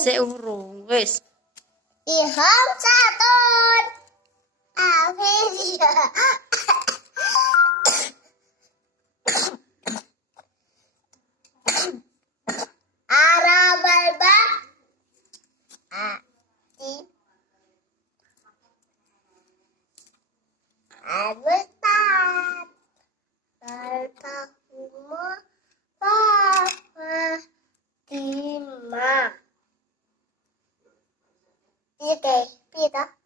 seurung wis. Iham satun. Amelia. Arabalba. Ati. Abetat. Baltahumo. Papa. Tima. Iya guys, iya